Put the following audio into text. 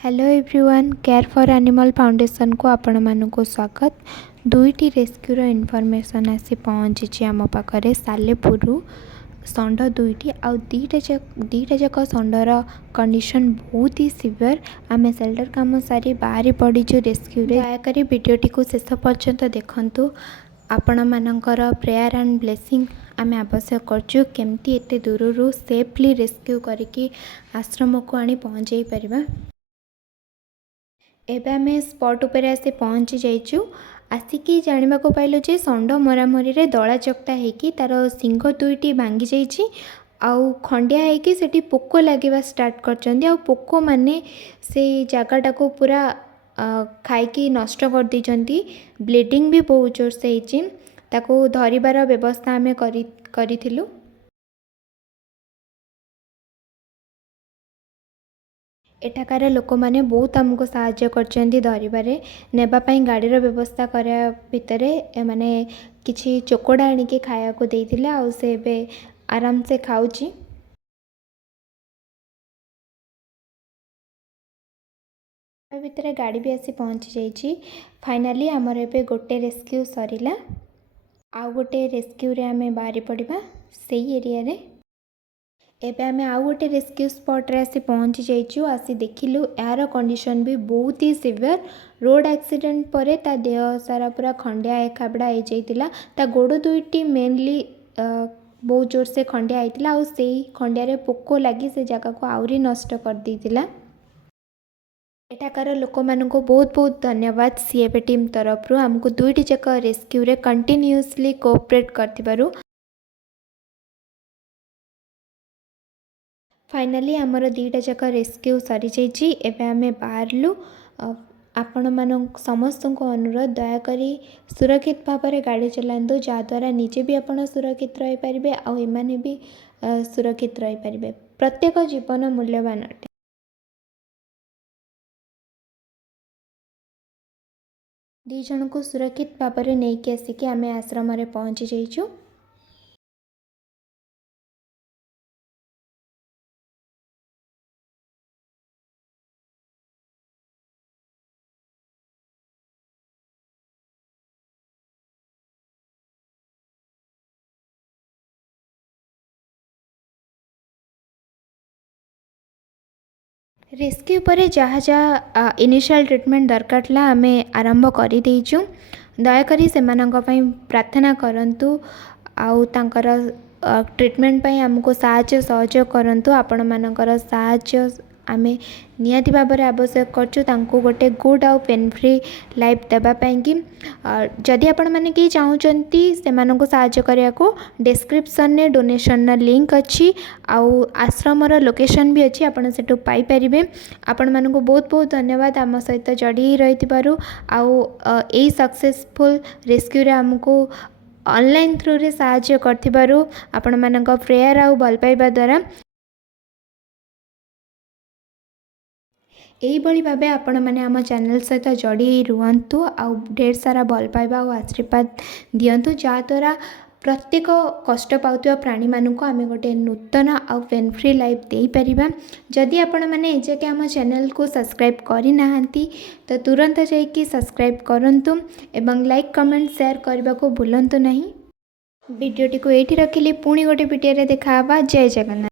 Hello everyone, care for animal foundation को आपण मानक स्वागत। दुईटी रेस्क्यूर इनफॉरमेशन आसी पहुँची आम पाखे सालेपुर षंड दुईटी आ दीटा जाक षंडर कंडीशन बहुत ही सिवियर। आम सेल्टर काम सारी बाहरी पड़ीचु रेस्क्यू दयाकोरी वीडियोटी को शेष पर्यंत देखंतु। आपण मानकर प्रेयर एंड ब्लेसिंग आम आवश्यक करचु केमती एते दूर सेफली रेस्क्यू करके आश्रम को आनी पहुँचाई परिबा। एबे आम स्पॉट उपर आसी पहुँची जाइचु। आसिकी जानिबा को पाइलु जे षंड मरामरी रे दला चकटा हेकी तार सिंह दुईटी भांगी जाइछि आउ खंडिया हेकी सेठी पोको लागिबा स्टार्ट करचंदी आउ पोको माने से जगटा को पूरा खाइकी नष्ट कर दिचंती। ब्लीडिंग भी बहुत जोर से हेछि। ताको धरिबार व्यवस्था आमे करिथिलु। एठाकार लोक मैंने बहुत आमको साहाय्य करछंती धरिबारे नेबापाई गाड़ीर व्यवस्था करा भितर माने किछि चोकोड़ा आनिके खाया को देइथिले आउ से एबे आराम से खाउची। भितर गाड़ी भी आसी पहुँची जाइछि। फाइनली आमर एबे गोटे रेस्क्यू सरिला आउ गोटे रेस्क्यू रे आमे बाहरी पड़िबा सेही एरिया रे। एबे आमे आउ गोटे रेस्क्यू स्पॉट रे आसी पहुँची जाइछु। आसी देखिलु यार कंडीशन भी बहुत ही सिवियर। रोड एक्सीडेंट परे ता देह सारा पूरा खंडिया खाबड़ा हो जाइतिला। ता गोड़ दुईटी मेनली बहुत जोर से खंडिया होइतिला आउ सेही खंडिया रे पोको लगी से जगह को आउरी नष्ट कर देइतिला। एठाकार लोक मानको बहुत बहुत धन्यवाद सीएपी टीम तरफ आमको दुईटी जाक रेस्क्यू रे कंटिन्यूअसली कोऑपरेट करथिबारु। फाइनली आमर दीटा जाक रेस्क्यू सरी जाइछि। एबे आमे बाहरलु। आपण मान समस्त को अनुरोध दयाकोरी सुरक्षित भाव में गाड़ी चलातु जहाद्वारा निजे भी आपण सुरक्षित रही पारिबे आ एमाने भी सुरक्षित रही पारिबे। प्रत्येक जीवन मूल्यवान अटे। दी जन को सुरक्षित भाव में नहीं कि आसिक आम आश्रम रे पहुँची जाइछु। रेस्क्यू पर जहाँ जहाँ इनिशियल ट्रीटमेंट दरकार ला आमे आरंभ करि देइछु। दयाकोरी सेमानंक पई प्रार्थना करंतु आउ तांकर ट्रीटमेंट पई हमको साहाय्य सहयोग करंतु। आपण मानकर साहाय्य आमे निहाती भाव में आवश्यक करछु तांको गोटे गुड आउ पेन फ्री लाइफ देबा पई कि जदि आपण माने कि चाहूचंती सेमानंको साहाय्य करिया को डिस्क्रिप्शन ने डोनेशन लिंक अच्छी आउ आश्रमर लोकेशन भी अच्छी आपण सेटु पाई परिबे। आपण मानको बहुत बहुत धन्यवाद आम सहित जड़ी रही आउ ए सक्सेसफुल रेस्क्यू रे हमको ऑनलाइन थ्रू रे साहाय्य करथिबारु आपण मानक प्रेयर आउ भल पाइबा द्वारा यही भाव आपण मैंने आम चैनल सहित जड़ी रुहतु आउ ढेर सारा भल पाइबा और आशीर्वाद दियंतु जहाद्वारा प्रत्येक कष्ट पाउतिबा प्राणी मानक आम गोटे नूतन आउ पेन फ्री लाइफ दे परिबा। जदि आपण मैंने एजाके आम चैनल को सब्सक्राइब करि नाहंती तो तुरंत जाइए सब्सक्राइब करंतु एवं लाइक कमेंट शेयर करने को भूलंतु नहीं। वीडियोटी को एठी रखिली पुणी गोटे वीडियो रे देखा। जय जगन्नाथ।